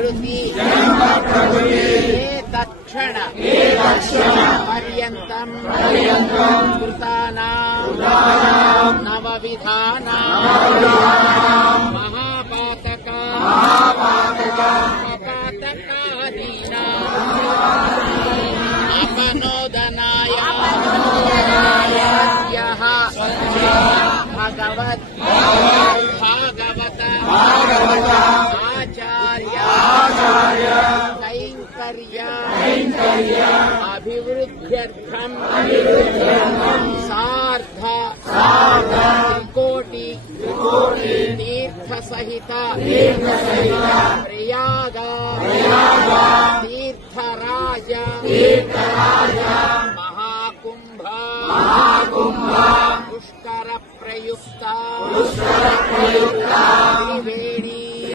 ప్రభృతి తక్షణ పర్యంతం కృతానాం నవవిధానాం अपनोदनाय भगवत भागवत आचार्य कैंकर्य अभिवृद्ध्यर्थम सार्ध त्रिकोटि तीर्थ सहित प्रयाग तीर्थराज महाकुंभ पुष्कर प्रयुक्त